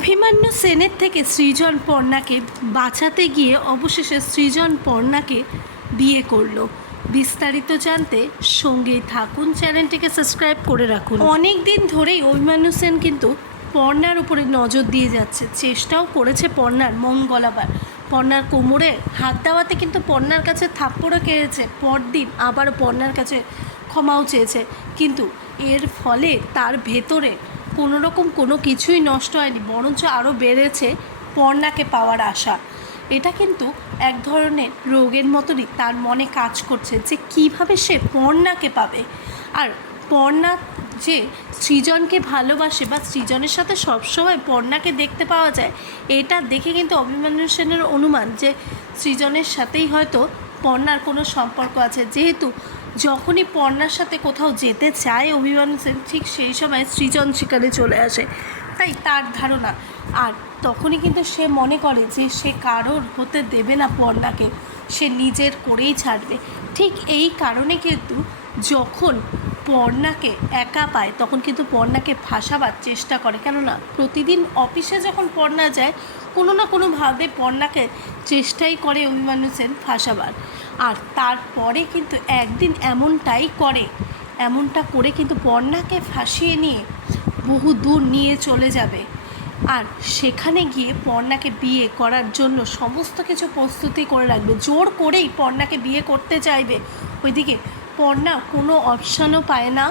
অভিমন্যু সেনের থেকে সৃজন পর্ণাকে বাঁচাতে গিয়ে অবশেষে সৃজন পর্ণাকে বিয়ে করলো। বিস্তারিত জানতে সঙ্গেই থাকুন, চ্যানেলটিকে সাবস্ক্রাইব করে রাখুন। অনেক দিন ধরেই অভিমন্যু সেন কিন্তু পর্ণার উপরে নজর দিয়ে যাচ্ছে, চেষ্টাও করেছে পর্ণার মন গলাবার। পর্ণার কোমরে হাত দেওয়াতে কিন্তু পর্ণার কাছে থাপ্পড়ও খেয়েছে, পরদিন আবারও পর্ণার কাছে ক্ষমাও চেয়েছে, কিন্তু এর ফলে তার ভেতরে কোনো রকম কোনো কিছুই নষ্ট হয়নি, বরঞ্চ আরও বেড়েছে পর্ণাকে পাওয়ার আশা। এটা কিন্তু এক ধরনের রোগের মতনই তার মনে কাজ করছে যে কিভাবে সে পর্ণাকে পাবে। আর পর্ণা যে সৃজনকে ভালোবাসে বা সৃজনের সাথে সবসময় পর্ণাকে দেখতে পাওয়া যায়, এটা দেখে কিন্তু অভিমন্যু সেনের অনুমান যে সৃজনের সাথেই হয়তো পর্ণার কোনো সম্পর্ক আছে, যেহেতু যখনই পর্ণার সাথে কোথাও যেতে চায় অভিমন্যু সেন, ঠিক সেই সময় সৃজন সেখানে চলে আসে। তাই তার ধারণা, আর তখনই কিন্তু সে মনে করে যে সে কারোর হতে দেবে না পর্ণাকে, সে নিজের করেই ছাড়বে। ঠিক এই কারণে কিন্তু যখন পর্ণাকে একা পায় তখন কিন্তু পর্ণাকে ফাঁসাবার চেষ্টা করে, কেননা প্রতিদিন অফিসে যখন পর্ণা যায় কোনো না কোনোভাবে পর্ণাকে চেষ্টাই করে অভিমন্যু সেন ফাঁসাবার। আর তারপরে কিন্তু একদিন এমনটা করে কিন্তু পর্ণাকে ফাঁসিয়ে নিয়ে বহু দূর নিয়ে চলে যাবে। আর সেখানে গিয়ে পর্ণাকে বিয়ে করার জন্য সমস্ত কিছু প্রস্তুতি করে রাখবে, জোর করেই পর্ণাকে বিয়ে করতে চাইবে। ওইদিকে পর্ণা কোনো অপশানও পায় না।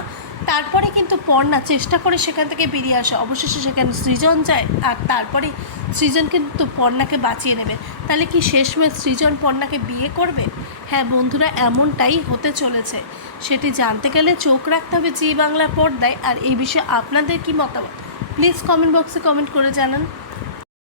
তারপরে কিন্তু পর্ণা চেষ্টা করে সেখান থেকে বেরিয়ে আসে, অবশেষে সেখানে সৃজন যায়, আর তারপরে সৃজন কিন্তু পর্ণাকে বাঁচিয়ে নেবে। তাহলে কি শেষমেশ সৃজন পর্ণাকে বিয়ে করবে? হ্যাঁ বন্ধুরা, এমনটাই হতে চলেছে। সেটি জানতে গেলে চোখ রাখতে হবে জি বাংলা পর্দায়। আর এই বিষয়ে আপনাদের কি মতামত, প্লিজ কমেন্ট বক্সে কমেন্ট করে জানান।